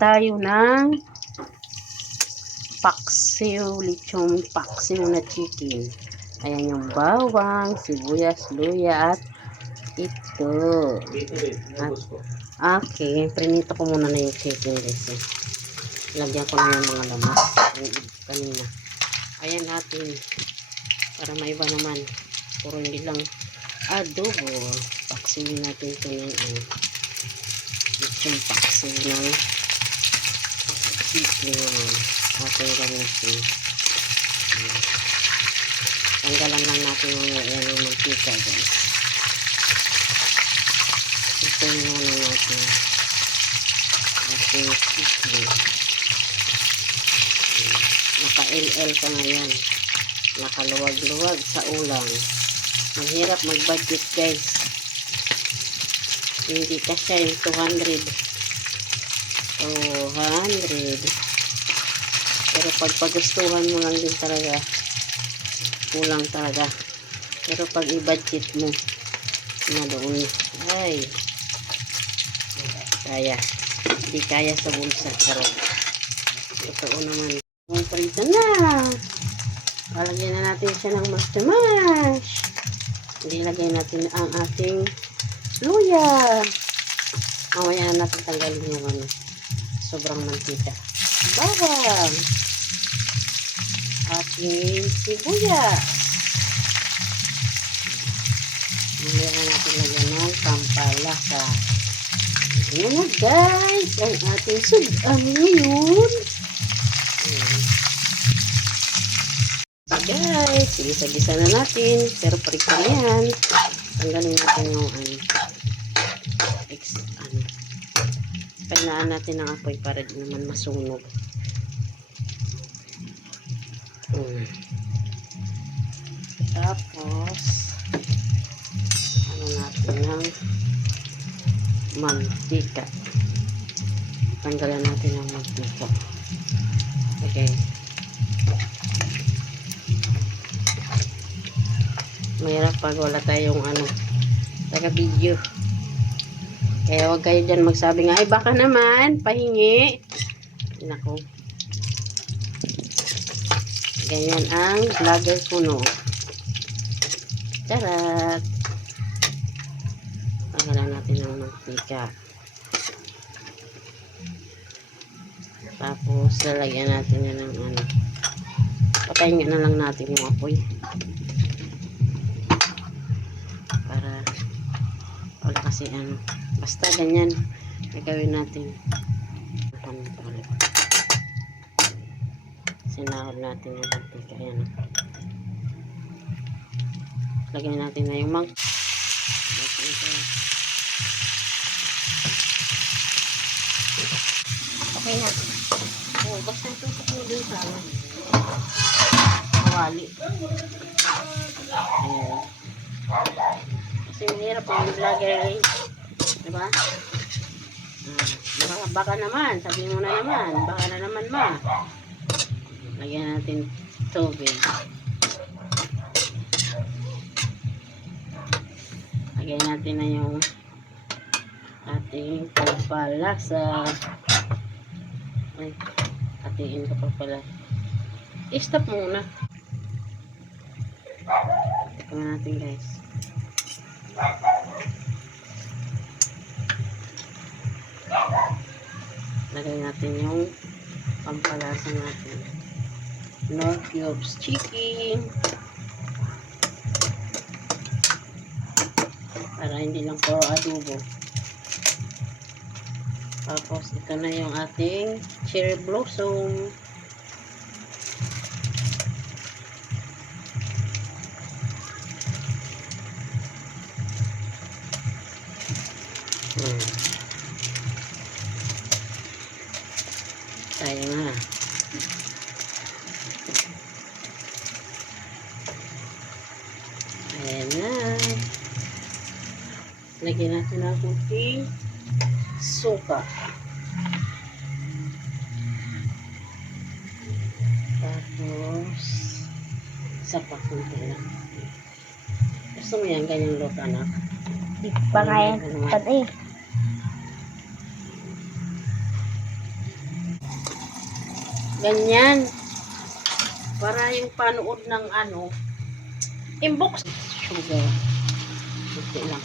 tayo ng paksiw, lechon paksiw na chicken. Ayan yung bawang, sibuyas, luya at ito. At, okay, prinito ko muna na yung chicken guys. Lagyan ko na yung mga lamas yung kanina. Ayan natin para maiba naman. Puro hindi lang adobo. Paksiwin natin ito ng lechon paksiw ng chicken. Ating gamitin. Tanggalan lang natin yung mantika guys. Ito muna natin ating chicken. Naka-LL ka ngayon. Nakaluwag-luwag sa ulang. Mahirap mag-budget guys. Hindi kasya yung 200. Pero pag pagustuhan mo lang din talaga, kulang talaga. Pero pag i-budget mo na doon, ay kaya. Hindi kaya sa bulsa. Pero totoo naman. Prito na. Palagyan na natin siya ng mash. Ilagay natin ang ating luya. Mamaya na natin tanggalin yung sobrang mantika. Bawang. Ating sibuyas. Mamaya na natin lagyan ng pampalasa. Ayan na guys, ang ating sudan ngayon. Guys, igisa-gisa na natin. Pero parika na yan. Tanggalin natin yung panlaan natin ng apoy para di naman masunog. Tapos natin ng mantika. Tanggalan natin ng mantika. Okay. Mahirap pag wala tayong taga-video. Kaya huwag kayo dyan magsabi nga, ay baka naman, pahingi. Nako. Ganyan ang vlogger ko, no. Charat. Tanggalan natin ng mantika. Tapos, lalagyan natin yan ng patayin na lang natin yung apoy. Para, wala kasi basta ganyan, gagawin natin. Sinahod natin yung mantika. Ayan. Lagyan natin na yung okay na. Basta tutok mo dun sa kawali. Ayan. Kasi mahirap yung vlogger eh. Diba? Baka naman, sabi mo na naman, baka na naman lagyan natin tubig. Lagyan natin na yung ating pampalasa. Ay, hatiin ko pa pala. I-stop muna. Tignan natin guys. Lagay natin yung pampalasa natin. Knorr cubes chicken. Para hindi lang puro adobo. Tapos ito na yung ating cherry blossom. Tayo na. Ayan na. Lagyan natin ang kunting suka. Tapos sapat kunti lang. Gusto mo yan ganyang look, anak? Di pa nga yan. Ganyan. Para yung panood ng ano, inbox. Sugar. Okay lang.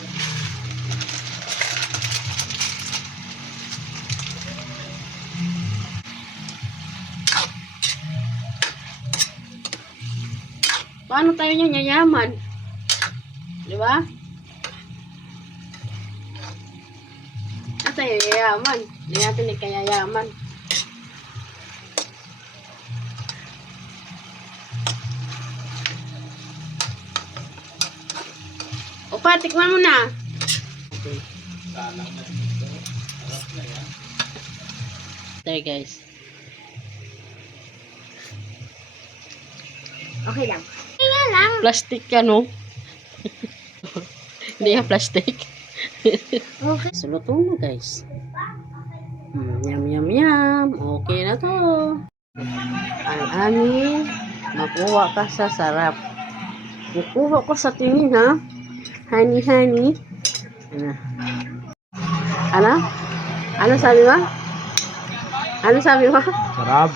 Paano tayo niya yayaman? Di ba? Paano tayo yayaman? Hindi natin ikayayaman. O pa, tikman mo na. Okay. There guys. Okay lang. Kaya lang. Plastic ka no? Hindi yan plastic. Okay. So, luto na guys. Yum, yum, yum. Okay na to. Ang aming makuha ka sa sarap. Makuha ko sa tingin ha. Honey, honey. Ano? Ano sabi mo? Ano sabi mo? Sarap.